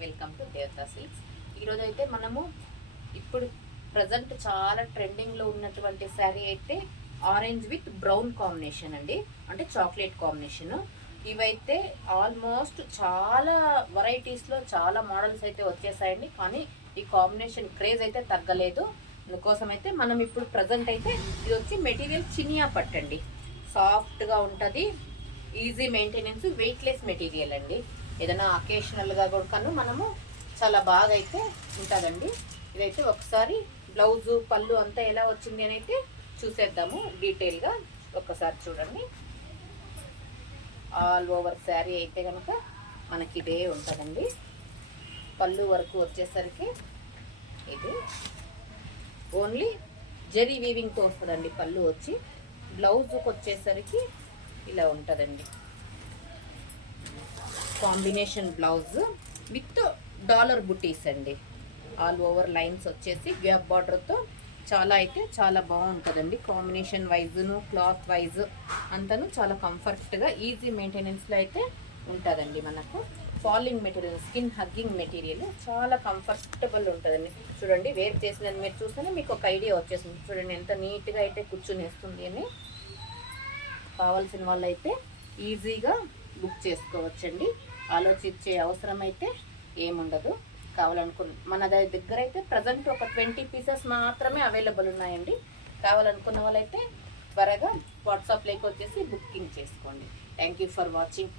Welcome to దేవతా silks. ఈరోజు అయితే మనము ఇప్పుడు ప్రజెంట్ చాలా ట్రెండింగ్లో ఉన్నటువంటి శారీ అయితే ఆరెంజ్ విత్ బ్రౌన్ కాంబినేషన్ అండి, అంటే చాక్లెట్ కాంబినేషన్. ఇవైతే ఆల్మోస్ట్ చాలా వెరైటీస్లో చాలా మోడల్స్ అయితే వచ్చేసాయండి, కానీ ఈ కాంబినేషన్ క్రేజ్ అయితే తగ్గలేదు. అందుకోసం అయితే మనం ఇప్పుడు ప్రజెంట్ అయితే ఇది వచ్చి మెటీరియల్ చినియా పట్టండి, సాఫ్ట్గా ఉంటుంది, ఈజీ మెయింటెనెన్స్, వెయిట్లెస్ మెటీరియల్ అండి. ఏదైనా అకేషనల్గా కూడా మనము చాలా బాగా అయితే ఉంటుందండి. ఇదైతే ఒకసారి బ్లౌజు పళ్ళు అంతా ఎలా వచ్చింది అని అయితే చూసేద్దాము డీటెయిల్గా. ఒక్కసారి చూడండి. ఆల్ ఓవర్ శారీ అయితే కనుక మనకి ఇదే ఉంటుందండి. పళ్ళు వరకు వచ్చేసరికి ఇది ఓన్లీ జరీ వీవింగ్తో వస్తుందండి. పళ్ళు వచ్చి బ్లౌజ్కి వచ్చేసరికి ఇలా ఉంటుందండి. కాంబినేషన్ బ్లౌజ్ విత్ డాలర్ బుటీస్ అండి. ఆల్ ఓవర్ లైన్స్ వచ్చేసి గ్యాప్ బార్డర్తో చాలా అయితే చాలా బాగుంటుందండి. కాంబినేషన్ వైజ్ను క్లాత్ వైజ్ అంతను చాలా కంఫర్ట్గా ఈజీ మెయింటెనెన్స్లో అయితే ఉంటుందండి. మనకు falling material, skin hugging material, చాలా కంఫర్టబుల్ ఉంటుందండి. చూడండి, వేర్ చేసినది మీరు చూస్తేనే మీకు ఒక ఐడియా వచ్చేసింది. చూడండి ఎంత నీట్గా అయితే కూర్చునేస్తుంది అని. కావాల్సిన వాళ్ళు అయితే ఈజీగా బుక్ చేసుకోవచ్చండి. ఆలోచించే అవసరం అయితే ఏముండదు. మన దగ్గర అయితే ప్రజెంట్ ఒక 20 పీసెస్ మాత్రమే అవైలబుల్ ఉన్నాయండి. కావాలనుకున్న వాళ్ళైతే త్వరగా వాట్సాప్లోకి వచ్చేసి బుకింగ్ చేసుకోండి. Thank you for watching.